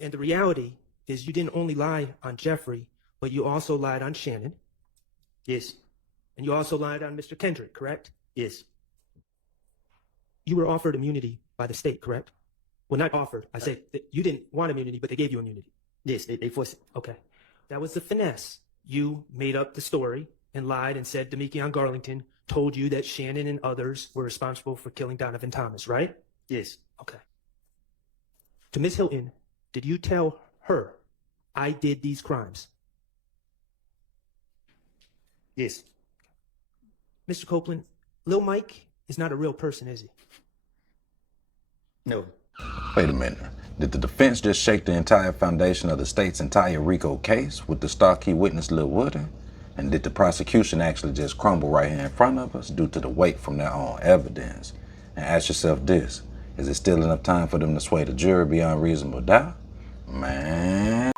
And the reality is you didn't only lie on Jeffrey, but you also lied on Shannon. Yes. And you also lied on Mr. Kendrick, correct? Yes. You were offered immunity by the state, correct? Well, not offered. I said that you didn't want immunity, but they gave you immunity. Yes, they forced it. Okay. That was the finesse. You made up the story and lied and said Demekion Garlington told you that Shannon and others were responsible for killing Donovan Thomas, right? Yes. Okay. To Miss Hilton, did you tell her I did these crimes? Yes. Mr. Copeland, Lil Mike is not a real person, is he? No. Wait a minute. Did the defense just shake the entire foundation of the state's entire RICO case with the star key witness Lil Woody? And did the prosecution actually just crumble right here in front of us due to the weight from their own evidence? And ask yourself this, is it still enough time for them to sway the jury beyond reasonable doubt? Man.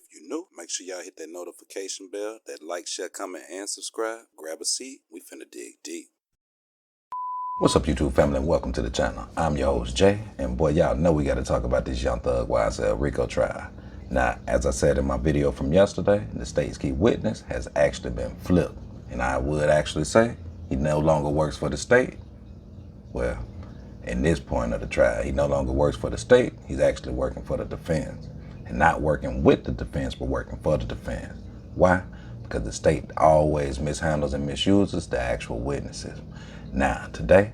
If you're new, make sure y'all hit that notification bell, that like, share, comment, and subscribe. Grab a seat. We finna dig deep. What's up, YouTube family, and welcome to the channel. I'm your host, Jay, and boy, y'all know we got to talk about this Young Thug YSL RICO trial. Now, as I said in my video from yesterday, the state's key witness has actually been flipped, and I would actually say he no longer works for the state. Well, in this point of the trial, he no longer works for the state, he's actually working for the defense. And not working with the defense, but working for the defense. Why? Because the state always mishandles and misuses the actual witnesses. Now, today,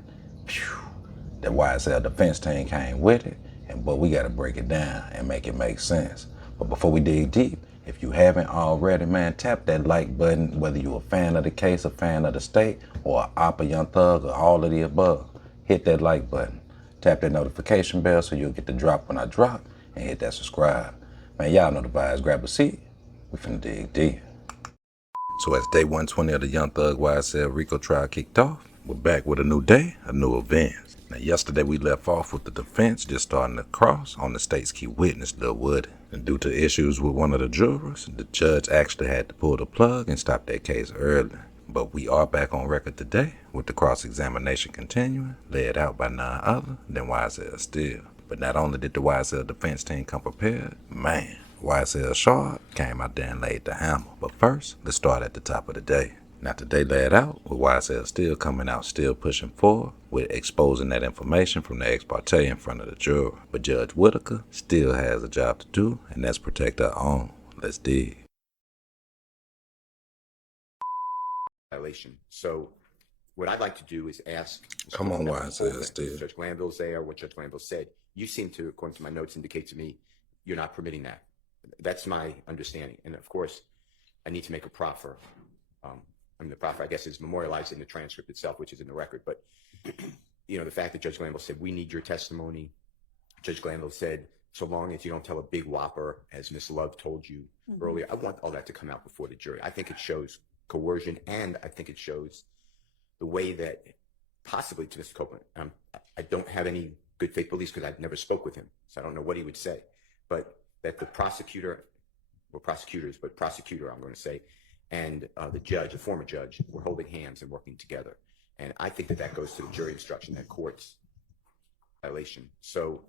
the YSL defense team came with it, but we got to break it down and make it make sense. But before we dig deep, if you haven't already, man, tap that like button, whether you're a fan of the case, a fan of the state, or an op, a Young Thug, or all of the above. Hit that like button. Tap that notification bell so you'll get the drop when I drop, and hit that subscribe. Man, y'all know the vibes. Grab a seat. We finna dig deep. So as day 120 of the Young Thug YSL RICO trial kicked off, we're back with a new day, a new event. Now, yesterday we left off with the defense just starting to cross on the state's key witness, Lil Woody. And due to issues with one of the jurors, the judge actually had to pull the plug and stop that case early. But we are back on record today with the cross-examination continuing, led out by none other than YSL Still. But not only did the YSL defense team come prepared, man, YSL Sharp came out there and laid the hammer. But first, let's start at the top of the day. Now today laid out with YSL Still coming out, still pushing forward with exposing that information from the ex parte in front of the juror. But Judge Whitaker still has a job to do, and that's protect our own. Let's dig. Violation. So what I'd like to do is ask... Come on, YSL Still. Judge Glanville's there, what Judge Glanville said. You seem to, according to my notes, indicate to me you're not permitting that. That's my understanding. And of course, I need to make a proffer. The proffer, I guess, is memorialized in the transcript itself, which is in the record. But, you know, the fact that Judge Glanville said, we need your testimony. Judge Glanville said, so long as you don't tell a big whopper, as Miss Love told you earlier, I want all that to come out before the jury. I think it shows coercion, and I think it shows the way that, possibly to Mr. Copeland, I don't have any good faith beliefs because I've never spoke with him, so I don't know what he would say. But that the prosecutor, well, prosecutors, but prosecutor, I'm going to say, and the judge, the former judge, were holding hands and working together. And I think that that goes to the jury instruction, that court's violation. So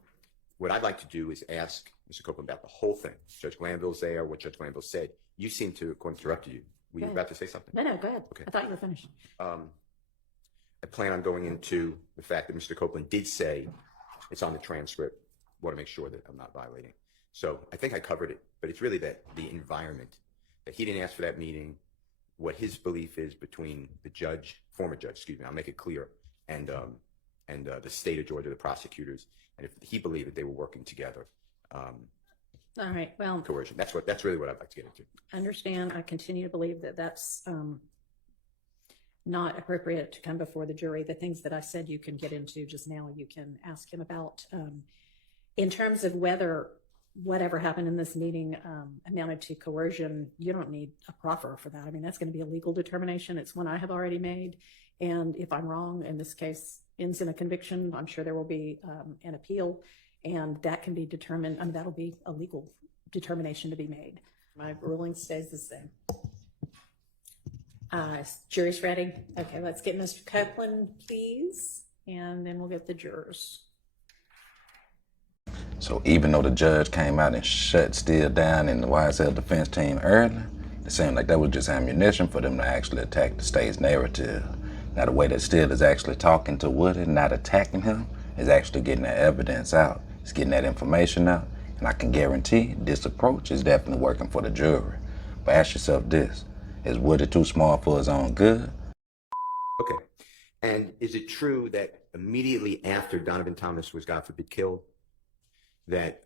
what I'd like to do is ask Mr. Copeland about the whole thing. Judge Glanville's there, what Judge Glanville said. You seem to, according to interrupt you. Were you about to say something? No, go ahead. Okay. I thought you were finished. I plan on going into the fact that Mr. Copeland did say, it's on the transcript, want to make sure that I'm not violating. So I think I covered it, but it's really that the environment, that he didn't ask for that meeting, what his belief is between the judge, former judge, excuse me, I'll make it clear, and the state of Georgia, the prosecutors, and if he believed that they were working together. All right. Well, Coercion. That's really what I'd like to get into. Understand. I continue to believe that that's not appropriate to come before the jury. The things that I said you can get into just now, you can ask him about. In terms of whether whatever happened in this meeting amounted to coercion, you don't need a proffer for that. I mean, that's going to be a legal determination. It's one I have already made. And if I'm wrong, and this case ends in a conviction, I'm sure there will be an appeal, and that can be determined. I mean, that'll be a legal determination to be made. My ruling stays the same. Jury's ready. Okay, let's get Mr. Copeland, please, and then we'll get the jurors. So even though the judge came out and shut Steele down and the YSL defense team early, it seemed like that was just ammunition for them to actually attack the state's narrative. Now the way that Steele is actually talking to Woody, not attacking him, is actually getting that evidence out. It's getting that information out. And I can guarantee this approach is definitely working for the jury. But ask yourself this, is Woody too smart for his own good? Okay. And is it true that immediately after Donovan Thomas was, God forbid, killed, that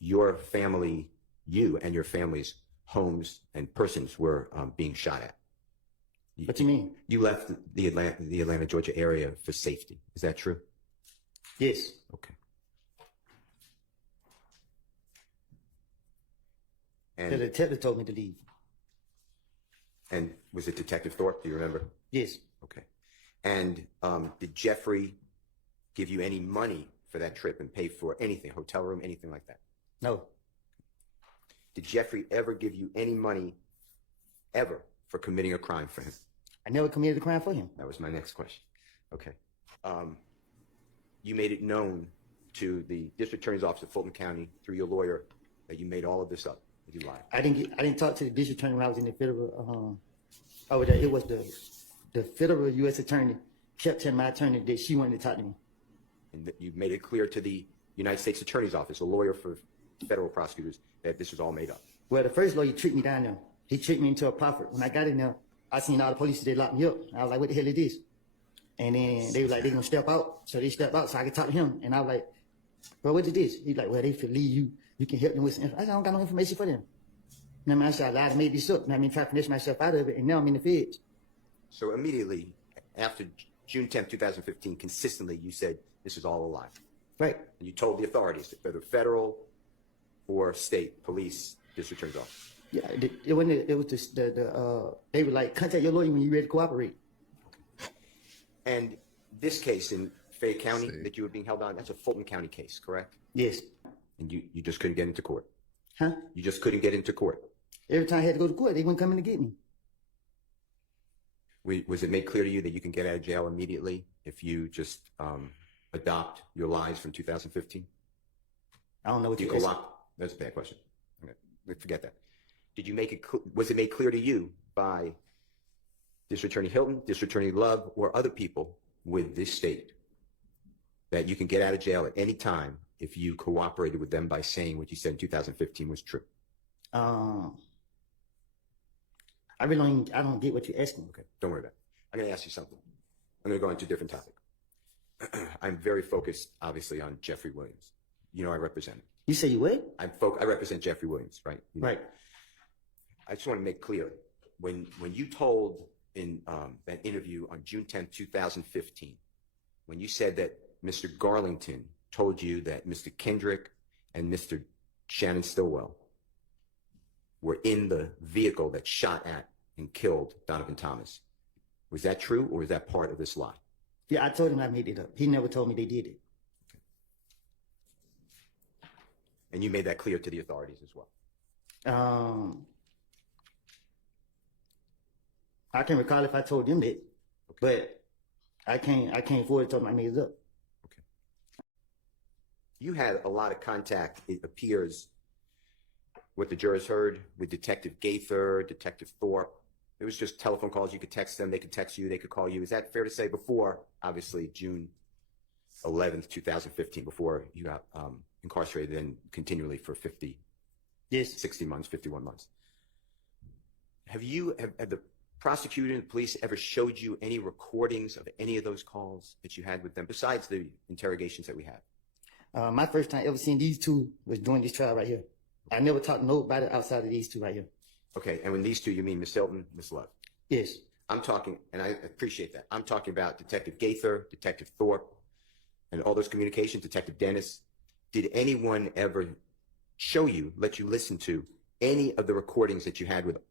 your family, you and your family's homes and persons were being shot at? What you mean? You left the Atlanta, Georgia area for safety. Is that true? Yes. Okay. And The detective told me to leave. And was it Detective Thorpe? Do you remember? Yes. Okay. And did Jeffrey give you any money for that trip and pay for anything, hotel room, anything like that? No. Did Jeffrey ever give you any money ever for committing a crime for him? I never committed a crime for him. That was my next question. Okay. You made it known to the district attorney's office of Fulton County through your lawyer that you made all of this up. That you lied. I didn't talk to the district attorney when I was in the federal over there. It was the federal U.S. attorney kept telling my attorney that she wanted to talk to me. And that you made it clear to the United States Attorney's Office, a lawyer for federal prosecutors, that this was all made up. Well, the first lawyer tricked me down there. He tricked me into a proffer. When I got in there, I seen all the police, they locked me up. I was like, what the hell is this? And then they were like, they're going to step out. So they stepped out so I could talk to him. And I was like, bro, what is this? He's like, well, they feel leave you. You can help them with some information. I said, I don't got no information for them. And I said, I lied and made this up. And I mean, try to finish myself out of it. And now I'm in the feds. So immediately after June 10th, 2015, consistently you said this is all a lie. Right. And you told the authorities, whether federal or state police, district attorney's office. Yeah, it wasn't. It was just they were like, contact your lawyer when you're ready to cooperate. And this case in Fayette County that you were being held on, that's a Fulton County case, correct? Yes. And you just couldn't get into court. Huh? You just couldn't get into court. Every time I had to go to court, they wouldn't come in to get me. Was it made clear to you that you can get out of jail immediately if you just adopt your lies from 2015? I don't know what Do you you're go asking. lock? That's a bad question. Okay, forget that. Did you make it? Was it made clear to you by District Attorney Hilton, District Attorney Love, or other people with this state that you can get out of jail at any time if you cooperated with them by saying what you said in 2015 was true? I don't get what you're asking. Okay, don't worry about it. I'm going to ask you something. I'm going to go into a different topic. I'm very focused, obviously, on Jeffrey Williams. You know, I represent him. You say you what? I represent Jeffrey Williams, right? You know? Right. I just want to make clear, when you told in that interview on June 10th, 2015, when you said that Mr. Garlington told you that Mr. Kendrick and Mr. Shannon Stillwell were in the vehicle that shot at and killed Donovan Thomas, was that true or was that part of this lie? Yeah, I told him I made it up. He never told me they did it. And you made that clear to the authorities as well. I can recall if I told them that, but I can't afford to tell them I made it up. Okay. You had a lot of contact, it appears, what the jurors heard with Detective Gaither, Detective Thorpe. It was just telephone calls. You could text them. They could text you. They could call you. Is that fair to say before, obviously, June 11th, 2015, before you got incarcerated and continually for 50, Yes. 60 months, 51 months? Have the prosecutor and the police ever showed you any recordings of any of those calls that you had with them, besides the interrogations that we had? My first time ever seeing these two was during this trial right here. I never talked to nobody outside of these two right here. Okay, and when these two, you mean Miss Hilton, Miss Love? Yes. I'm talking, and I appreciate that. I'm talking about Detective Gaither, Detective Thorpe, and all those communications, Detective Dennis. Did anyone ever show you, let you listen to any of the recordings that you had with them?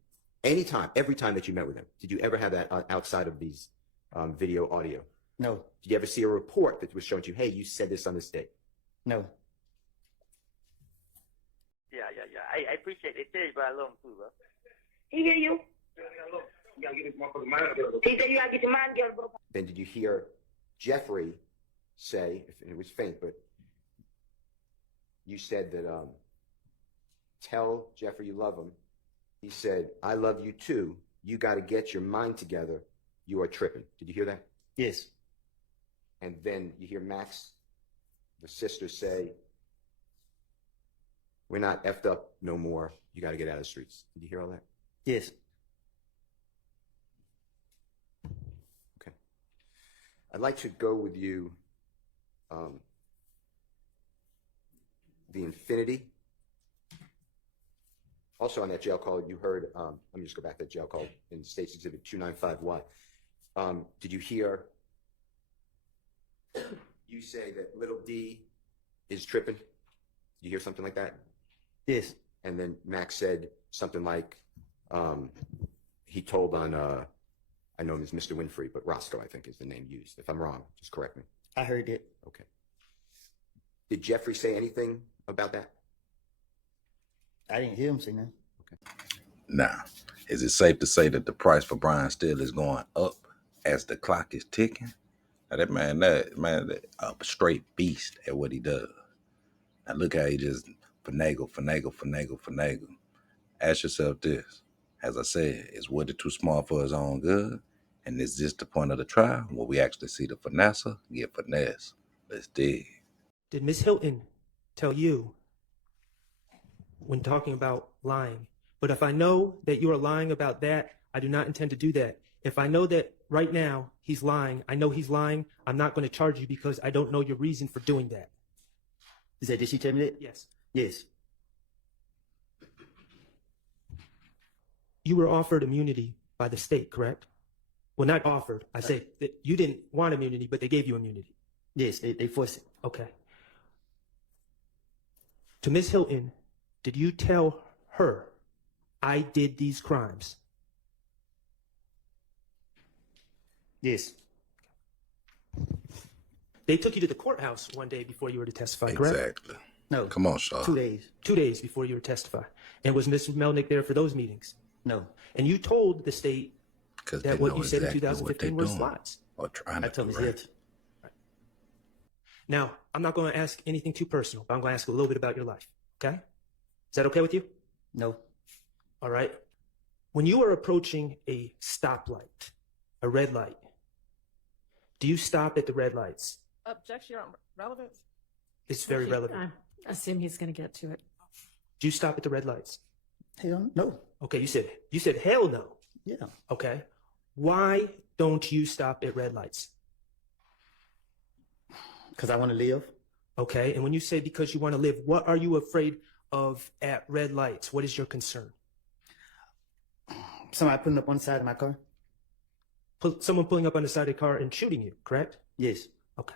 Every time that you met with them? Did you ever have that outside of these video, audio? No. Did you ever see a report that was showing you, hey, you said this on this date? No. Yeah. I appreciate it. Tell you about alone too, bro. He hear you? He said you gotta get your mind together, bro. Then did you hear Jeffrey say, and it was faint, but you said that tell Jeffrey you love him. He said, I love you too. You got to get your mind together. You are tripping. Did you hear that? Yes. And then you hear Max, the sister, say, we're not effed up no more. You got to get out of the streets. Did you hear all that? Yes. Okay. I'd like to go with you the Infinity. Also on that jail call, you heard, let me just go back to that jail call in State's Exhibit 295Y. Did you hear you say that little D is tripping? Did you hear something like that? Yes. And then Max said something like, he told on, I know him as Mr. Winfrey, but Roscoe, I think, is the name used. If I'm wrong, just correct me. I heard that. Okay. Did Jeffrey say anything about that? I didn't hear him say nothing. Now, is it safe to say that the price for Brian still is going up as the clock is ticking? Now that man, a straight beast at what he does. Now look how he just finagle. Ask yourself this. As I said, is Woody too small for his own good? And is this the point of the trial where we actually see the finesser get finesse? Let's dig. Did Miss Hilton tell you when talking about lying? But if I know that you are lying about that, I do not intend to do that. If I know that right now he's lying, I know he's lying, I'm not going to charge you because I don't know your reason for doing that. Did she tell me that? Yes. Yes. You were offered immunity by the state, correct? Well, not offered. I say that you didn't want immunity, but they gave you immunity. Yes, they forced it. Okay. To Miss Hilton, did you tell her I did these crimes? Yes. They took you to the courthouse one day before you were to testify, correct? Exactly. No. Come on, Shaw. 2 days. 2 days before you were to testify. And was Mr. Melnick there for those meetings? No. And you told the state Because that what you said in 2015 were lies. Or trying I to told him correct. yes. Now, I'm not going to ask anything too personal, but I'm going to ask a little bit about your life, okay? Is that okay with you? No. All right. When you are approaching a stoplight, a red light, do you stop at the red lights? Objection on relevance. It's very relevant. I assume he's going to get to it. Do you stop at the red lights? Hell no. Okay, you said hell no. Yeah. Okay. Why don't you stop at red lights? Because I want to live. Okay. And when you say because you want to live, what are you afraid of at red lights? What is your concern? Somebody putting up on the side of my car. Someone pulling up on the side of the car and shooting you, correct? Yes. Okay.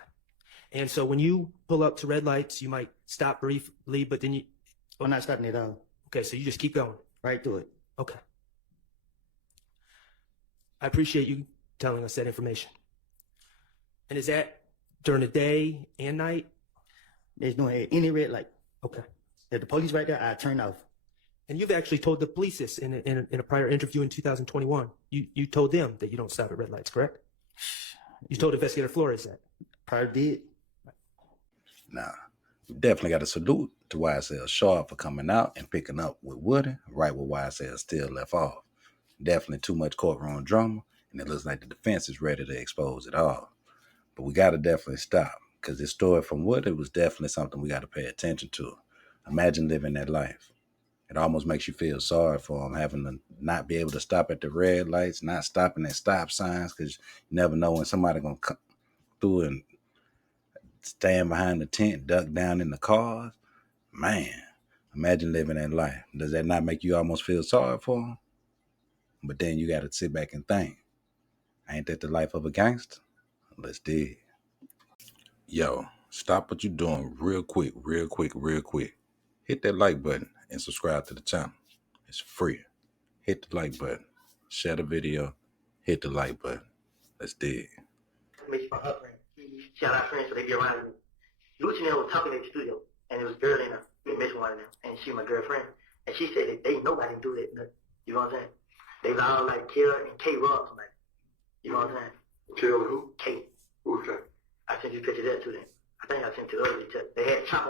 And so when you pull up to red lights, you might stop briefly, but then you... I'm not stopping at all. Okay, so you just keep going. Right through it. Okay. I appreciate you telling us that information. And is that during the day and night? There's no any red light. Okay. If the police right there, I turn off. And you've actually told the police this in a prior interview in 2021. You told them that you don't stop at red lights, correct? You told Investigator Flores that. Probably did. Now, we definitely got to salute to YSL Sharp for coming out and picking up with Woody right where YSL still left off. Definitely too much courtroom drama, and it looks like the defense is ready to expose it all. But we got to definitely stop, because this story from Woody was definitely something we got to pay attention to. Imagine living that life. It almost makes you feel sorry for him, having to not be able to stop at the red lights, not stopping at stop signs, because you never know when somebody going to come through and stand behind the tent, duck down in the cars. Man, imagine living that life. Does that not make you almost feel sorry for him? But then you got to sit back and think, ain't that the life of a gangster? Let's dig. Yo, stop what you're doing real quick. Hit that like button and subscribe to the channel. It's free. Hit the like button. Share the video. Hit the like button. Let's dig. Makes my friend. She had our friends, so they be around me. Lucy and I was talking in the studio, and it was a girl in there. We met one of them, and she my girlfriend. And she said that they nobody do that. Nothing. You know what I'm saying? They was all like Kara and K Rob, somebody. You know what I'm saying? Kara who? K. Who's that? I sent you a picture of that too then. I I think I sent it earlier. They had chop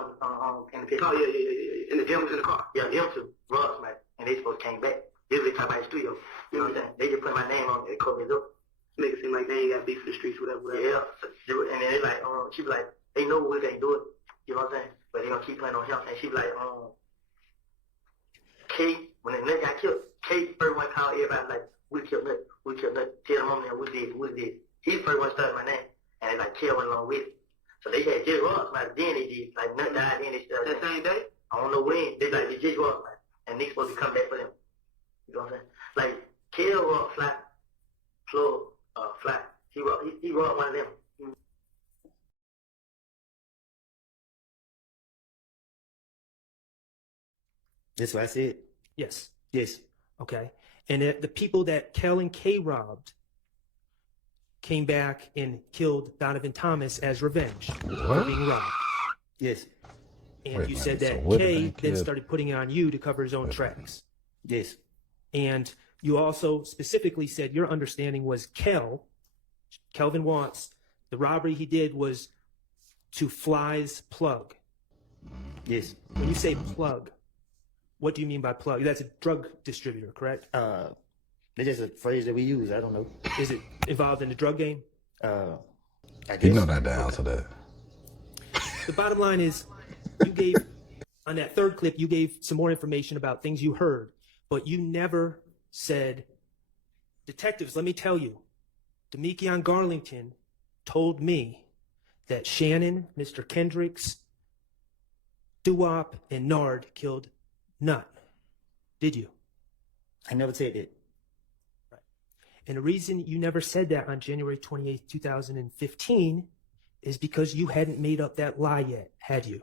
in the pit. Oh, yeah. And the gym was in the car. Yeah, them two. Ross, man. And they supposed to came back. Usually talk about the studio. You know what I'm saying? They just put my name on it. They covered it up. Make it seem like they ain't got beef for the streets, whatever. Yeah. And then they like, she be like, they know we can't do it. You know what I'm saying? But they gonna keep playing on him. And she be like, K, when the nut got killed, K first one called everybody like, we killed nut. Tell them on there, we did. He first one started my name. And they like, K went along with it. So they had just Ross, man. Then they did. Like, nut died, then they started. That same day? I don't know when. They like, they just Ross, man. And they supposed to come back for them. You know what I'm saying? Like, K rock flat, plug, flat. He rocked one of them. That's what I said. Yes. Yes. Okay. And the people that Kel and Kay robbed came back and killed Donovan Thomas as revenge for being robbed. Yes. And Wait you a said minute, so that what did Kay they then kill? started putting it on you to cover his own tracks. Yes. And you also specifically said your understanding was Kelvin Watts, the robbery he did was to Fly's plug. Yes. When you say plug, what do you mean by plug? That's a drug distributor, correct? That's just a phrase that we use. I don't know. Is it involved in the drug game? I guess. You know that the answer to that. The bottom line is you gave, on that third clip, you gave some more information about things you heard, but you never said, detectives, let me tell you, Demekion Garlington told me that Shannon, Mr. Kendricks, Duwop, and Nard killed Nut. Did you? I never said that. And the reason you never said that on January 28th, 2015 is because you hadn't made up that lie yet, had you?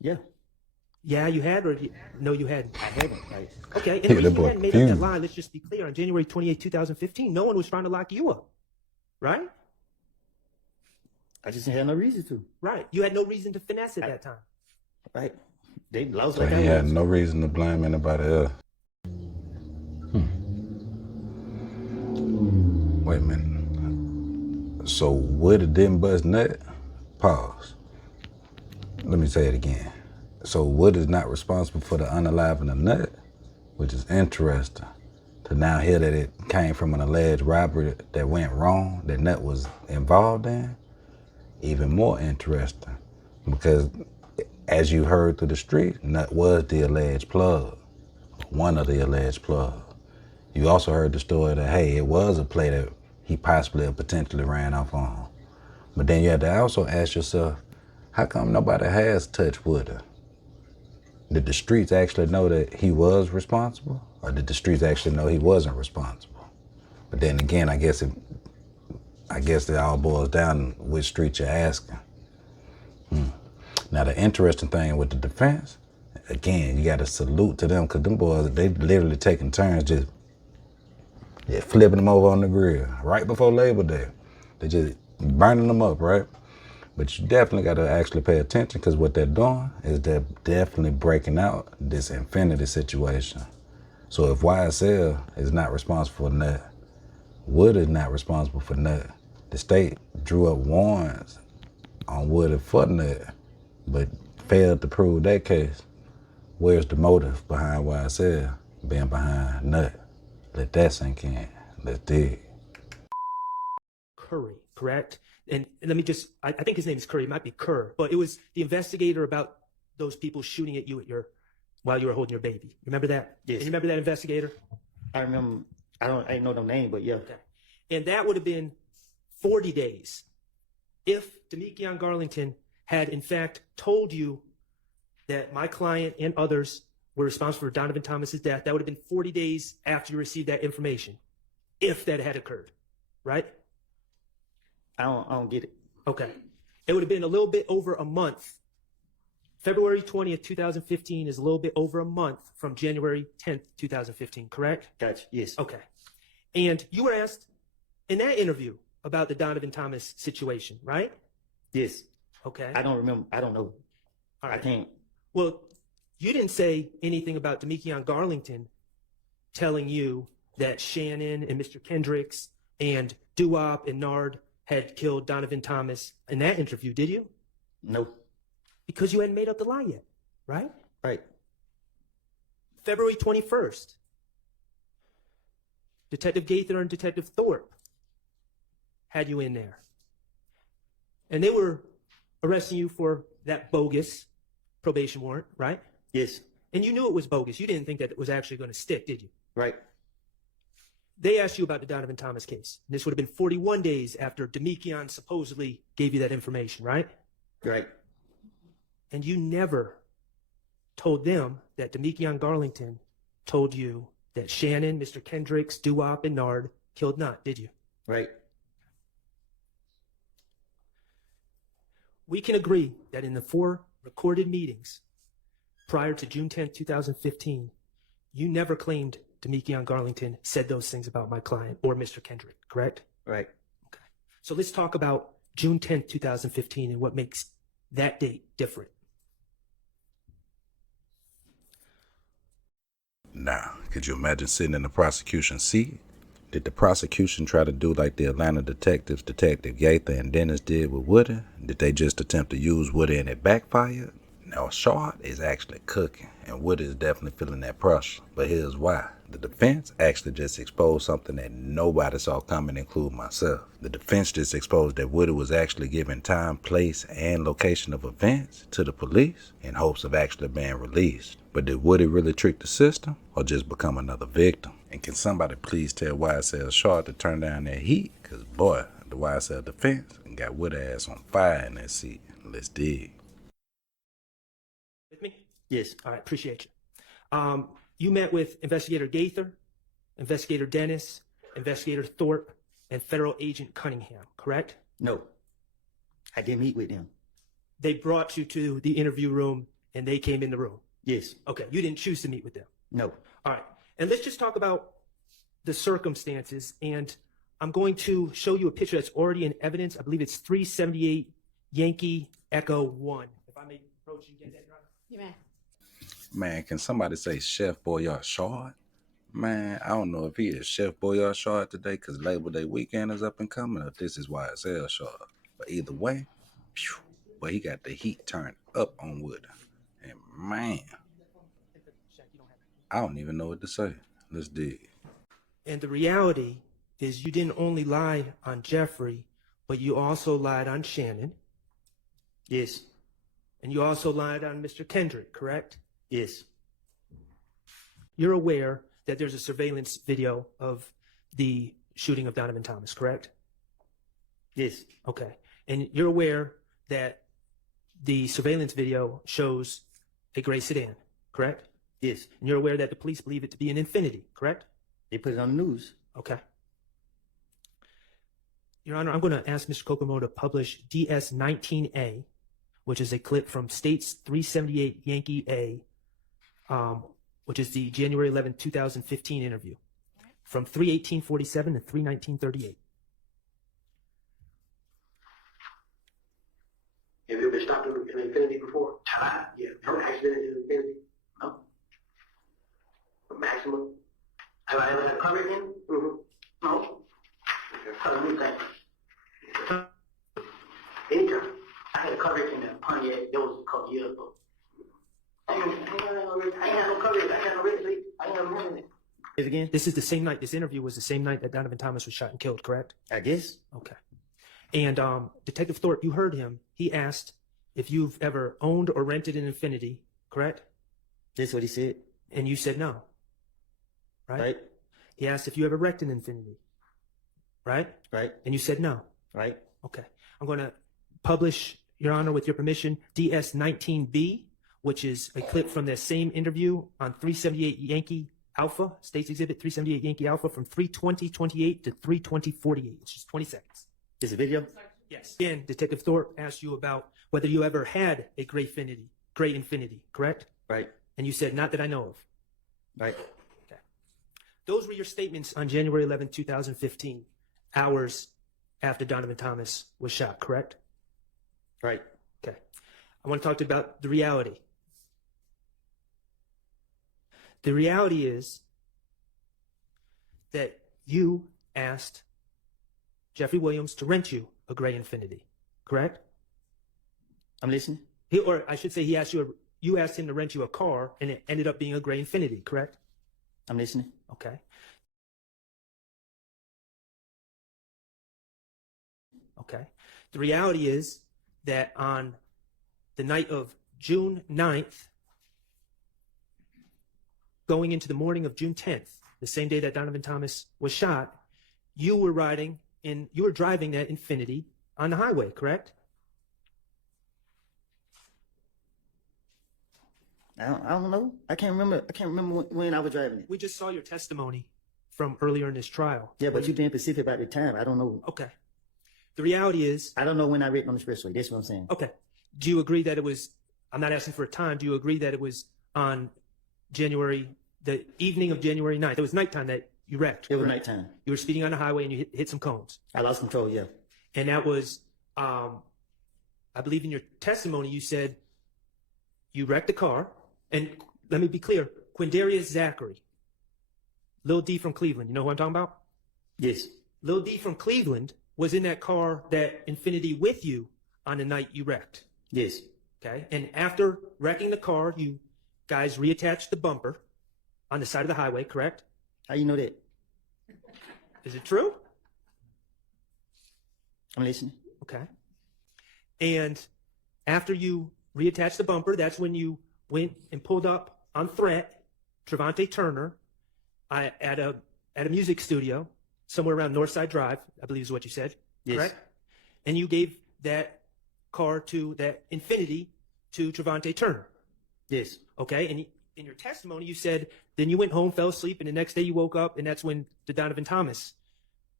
Yeah. Yeah, you had, or no, you hadn't? I haven't. Like, Okay, and Yeah, the that reason you boy hadn't made up that confused. lie, let's just be clear, on January 28th, 2015, no one was trying to lock you up, right? I just had no reason to. Right. You had no reason to finesse at that time. Right. They lost So like he I had was. no reason to blame anybody else. Wait a minute. So Woody didn't bust nut? Pause. Let me say it again. So Wood is not responsible for the unaliving of Nut, which is interesting to now hear that it came from an alleged robbery that went wrong, that Nut was involved in. Even more interesting, because as you heard through the street, Nut was the alleged plug, one of the alleged plugs. You also heard the story that, hey, it was a play that he possibly or potentially ran off on. But then you had to also ask yourself, how come nobody has touched Woody? Did the streets actually know that he was responsible? Or did the streets actually know he wasn't responsible? But then again, I guess it all boils down to which street you're asking. Now, the interesting thing with the defense, again, you got to salute to them, because them boys, they literally taking turns just flipping them over on the grill right before Labor Day. They just burning them up, right? But you definitely got to actually pay attention, because what they're doing is they're definitely breaking out this infinity situation. So if YSL is not responsible for Nut, Wood is not responsible for Nut, the state drew up warrants on Wood for Nut, but failed to prove that case. Where's the motive behind YSL being behind Nut? Let that sink in. Let's dig. Curry, correct? And let me just, I think his name is Curry, it might be Kerr, but it was the investigator about those people shooting at you while you were holding your baby. Remember that? Yes. And you remember that investigator? I remember. I didn't know no name, but yeah. Okay. And that would have been 40 days if Demekion Garlington had in fact told you that my client and others were responsible for Donovan Thomas's death. That would have been 40 days after you received that information, if that had occurred, right? I don't get it. Okay. It would have been a little bit over a month. February 20th, 2015 is a little bit over a month from January 10th, 2015, correct? Gotcha. Yes. Okay. And you were asked in that interview about the Donovan Thomas situation, right? Yes. Okay. I don't remember. I don't know. All I right. can't. Well, you didn't say anything about Demekion Garlington telling you that Shannon and Mr. Kendricks and Duwop and Nard had killed Donovan Thomas in that interview, did you? No. Because you hadn't made up the lie yet, right? Right. February 21st, Detective Gaither and Detective Thorpe had you in there. And they were arresting you for that bogus probation warrant, right? Yes. And you knew it was bogus. You didn't think that it was actually going to stick, did you? Right. They asked you about the Donovan Thomas case. And this would have been 41 days after Demekian supposedly gave you that information, right? Right. And you never told them that Demekian Garlington told you that Shannon, Mr. Kendricks, Duop, and Nard killed Knott, did you? Right. We can agree that in the 4 recorded meetings prior to June 10th, 2015, you never claimed Demekian Garlington said those things about my client or Mr. Kendrick, correct? Right. Okay. So let's talk about June 10th, 2015 and what makes that date different. Now, could you imagine sitting in the prosecution seat? Did the prosecution try to do like the Atlanta detectives, Detective Gaither and Dennis did with Woody? Did they just attempt to use Woody and it backfired? No, Shard is actually cooking, and Woody is definitely feeling that pressure. But here's why. The defense actually just exposed something that nobody saw coming, including myself. The defense just exposed that Woody was actually giving time, place, and location of events to the police in hopes of actually being released. But did Woody really trick the system, or just become another victim? And can somebody please tell YSL Shard to turn down that heat? Because boy, the YSL defense got Woody ass on fire in that seat. Let's dig. With me? Yes. All right, appreciate you. You met with Investigator Gaither, Investigator Dennis, Investigator Thorpe, and Federal Agent Cunningham, correct? No. I didn't meet with them. They brought you to the interview room and they came in the room. Yes. Okay, you didn't choose to meet with them. No. All right, and let's just talk about the circumstances. And I'm going to show you a picture that's already in evidence. I believe it's 378 Yankee Echo 1. If I may approach and get that, Your Honor. You may. Man, can somebody say Chef Boyardee? Man, I don't know if he is Chef Boyardee today because Labor Day weekend is up and coming, or if this is YSL Shard. But either way, phew, but he got the heat turned up on Wood. And man, I don't even know what to say. Let's dig. And the reality is you didn't only lie on Jeffrey, but you also lied on Shannon. Yes. And you also lied on Mr. Kendrick, correct? Yes. You're aware that there's a surveillance video of the shooting of Donovan Thomas, correct? Yes. Okay. And you're aware that the surveillance video shows a gray sedan, correct? Yes. And you're aware that the police believe it to be an Infiniti, correct? They put it on the news. Okay. Your Honor, I'm going to ask Mr. Kokomo to publish DS-19A, which is a clip from States 378 Yankee A, which is the January 11, 2015 interview, from 3/18/47 to 3/19/38. Have you ever stopped in Infinity before? Yeah. No accident in Infinity? No. A maximum? Have I ever had a car wreck in? Mm-hmm. No. Let me think. Anytime. I had a car wreck in Pontiac. That was a couple years ago. I ain't had no car wreck. I ain't had no wreck. I ain't never had it. It again? This is the same night, this interview was the same night that Donovan Thomas was shot and killed, correct? I guess. Okay. And Detective Thorpe, you heard him. He asked if you've ever owned or rented an Infiniti, correct? That's what he said. And you said no, right? Right? He asked if you ever wrecked an Infiniti, right? Right? And you said no. Right? Okay. I'm going to publish, Your Honor, with your permission, DS-19B, which is a clip from that same interview on 378 Yankee Alpha, States Exhibit 378 Yankee Alpha, from 3/20/28 to 3/20/48. It's just 20 seconds. This a video? Yes. Again, Detective Thorpe asked you about whether you ever had a gray Infiniti, correct? Right? And you said, not that I know of. Right? Okay. Those were your statements on January 11, 2015, hours after Donovan Thomas was shot, correct? Right? Okay. I want to talk to you about the reality. The reality is that you asked Jeffrey Williams to rent you a gray Infinity, correct? I'm listening. Or I should say, you asked him to rent you a car, and it ended up being a gray Infinity, correct? I'm listening. Okay. Okay. The reality is that on the night of June 9th, going into the morning of June 10th, the same day that Donovan Thomas was shot, you were driving that Infinity on the highway, correct? I don't know. I can't remember when I was driving it. We just saw your testimony from earlier in this trial. Yeah, but you being specific about the time. I don't know. Okay. The reality is, I don't know when I written on the expressway. That's what I'm saying. okay. Do you agree that it was, I'm not asking for a time, do you agree that it was on the evening of January 9th? It was nighttime that you wrecked. It was correct? nighttime. You were speeding on the highway and you hit some cones. I lost control, yeah. And that was, I believe in your testimony, you said you wrecked the car. And let me be clear, Quindarius Zachary, Lil D from Cleveland, you know who I'm talking about? Yes. Lil D from Cleveland was in that car, that Infinity, with you on the night you wrecked. Yes. Okay. And after wrecking the car, you guys reattached the bumper on the side of the highway, correct? How you know that? Is it true? I'm listening. Okay. And after you reattached the bumper, that's when you went and pulled up on threat Trevante Turner at a music studio somewhere around Northside Drive, I believe is what you said. Yes. Correct? And you gave that Infinity to Trevante Turner. Yes. Okay. And in your testimony, you said then you went home, fell asleep, and the next day you woke up, and that's when the Donovan Thomas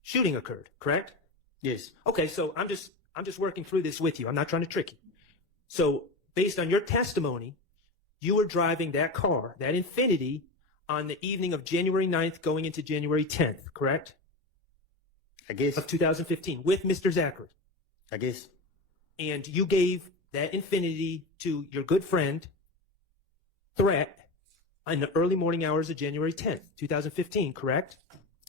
shooting occurred. Correct? Yes. Okay. So I'm just working through this with you. I'm not trying to trick you. So based on your testimony, you were driving that car, that Infinity, on the evening of January 9th going into January 10th, correct? I guess. Of 2015 with Mr. Zachary. I guess. And you gave that Infinity to your good friend, Threat, in the early morning hours of January 10th, 2015, correct?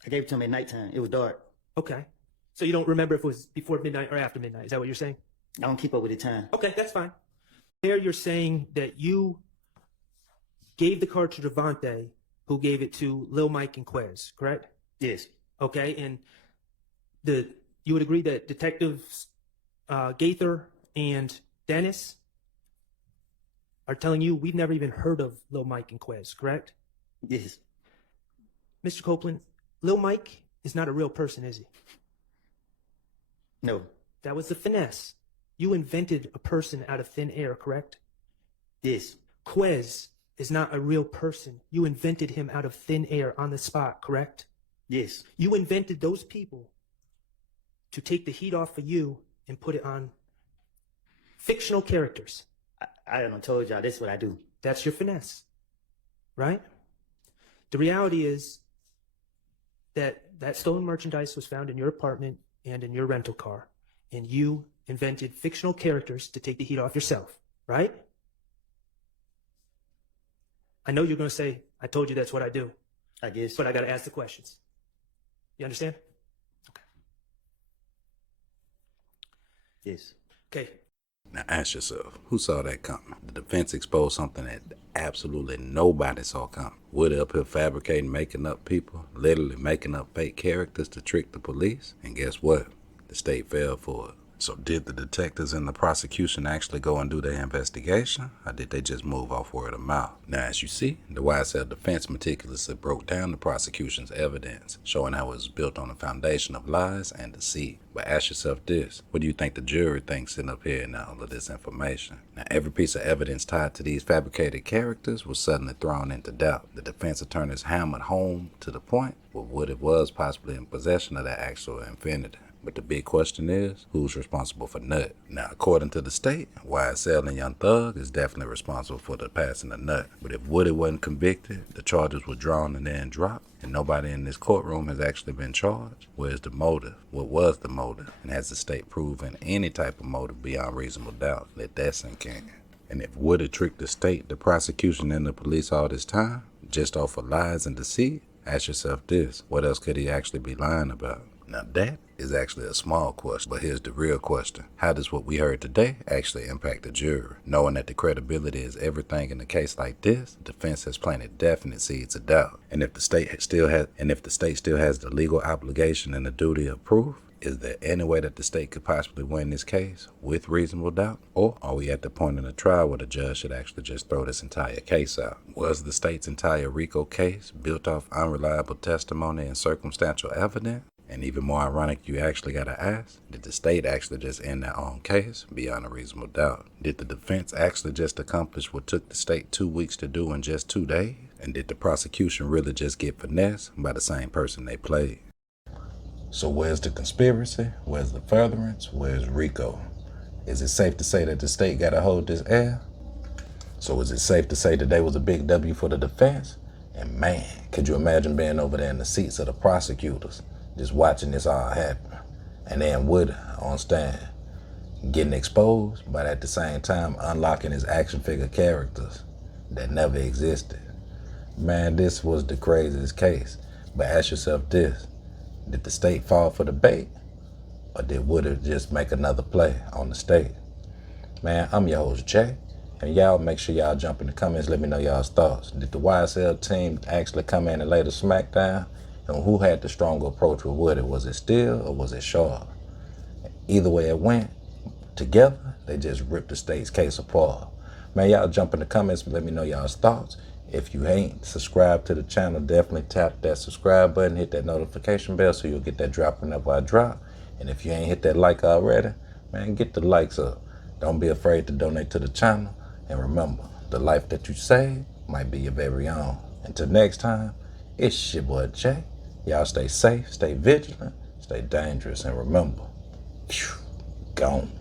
I gave it to him at nighttime. It was dark. Okay. So you don't remember if it was before midnight or after midnight. Is that what you're saying? I don't keep up with the time. Okay, that's fine. There you're saying that you gave the car to Trevante, who gave it to Lil Mike and Quez, correct? Yes. Okay, and you would agree that Detectives Gaither and Dennis are telling you we've never even heard of Lil Mike and Quez, correct? Yes. Mr. Copeland, Lil Mike is not a real person, is he? No. That was the finesse. You invented a person out of thin air, correct? Yes. Quez is not a real person. You invented him out of thin air on the spot, correct? Yes. You invented those people to take the heat off of you and put it on fictional characters. I done told y'all this is what I do. That's your finesse, right? The reality is that stolen merchandise was found in your apartment and in your rental car, and you invented fictional characters to take the heat off yourself, right? I know you're going to say, I told you that's what I do. I guess. But I got to ask the questions. You understand? Okay. Yes. Okay. Now ask yourself, who saw that coming? The defense exposed something that absolutely nobody saw coming. Woody up here fabricating, making up people, literally making up fake characters to trick the police. And guess what? The state fell for it. So did the detectives and the prosecution actually go and do their investigation, or did they just move off word of mouth? Now, as you see, the YSL defense meticulously broke down the prosecution's evidence, showing how it was built on a foundation of lies and deceit. But ask yourself this, what do you think the jury thinks sitting up here in all of this information? Now, every piece of evidence tied to these fabricated characters was suddenly thrown into doubt. The defense attorneys hammered home to the point where Woody was possibly in possession of that actual Infinity. But the big question is, who's responsible for Nut? Now, according to the state, YSL and Young Thug is definitely responsible for the passing of Nut. But if Woody wasn't convicted, the charges were drawn and then dropped, and nobody in this courtroom has actually been charged, where's the motive? What was the motive? And has the state proven any type of motive beyond reasonable doubt? Let that sink in. And if Woody tricked the state, the prosecution, and the police all this time, just off of lies and deceit, ask yourself this, what else could he actually be lying about? Now that is actually a small question, but here's the real question. How does what we heard today actually impact the jury? Knowing that the credibility is everything in a case like this, the defense has planted definite seeds of doubt. And if the state still has the legal obligation and the duty of proof, is there any way that the state could possibly win this case with reasonable doubt? Or are we at the point in the trial where the judge should actually just throw this entire case out? Was the state's entire RICO case built off unreliable testimony and circumstantial evidence? And even more ironic, you actually gotta ask, did the state actually just end their own case beyond a reasonable doubt? Did the defense actually just accomplish what took the state 2 weeks to do in just 2 days? And did the prosecution really just get finessed by the same person they played? So where's the conspiracy? Where's the furtherance? Where's RICO? Is it safe to say that the state gotta hold this L? So is it safe to say today was a big W for the defense? And man, could you imagine being over there in the seats of the prosecutors, just watching this all happen? And then Wood on stand, getting exposed, but at the same time unlocking his action figure characters that never existed. Man, this was the craziest case. But ask yourself this, did the state fall for the bait? Or did Woodard just make another play on the state? Man, I'm your host, Jay. And y'all make sure y'all jump in the comments, let me know y'all's thoughts. Did the YSL team actually come in and lay the smack down? And who had the stronger approach with Woodard? Was it Steele or was it Shaw? Either way it went, together, they just ripped the state's case apart. Man, y'all jump in the comments and let me know y'all's thoughts. If you ain't subscribed to the channel, definitely tap that subscribe button, hit that notification bell so you'll get that drop whenever I drop. And if you ain't hit that like already, man, get the likes up. Don't be afraid to donate to the channel. And remember, the life that you save might be your very own. Until next time, it's your boy Jay. Y'all stay safe, stay vigilant, stay dangerous, and remember, gone.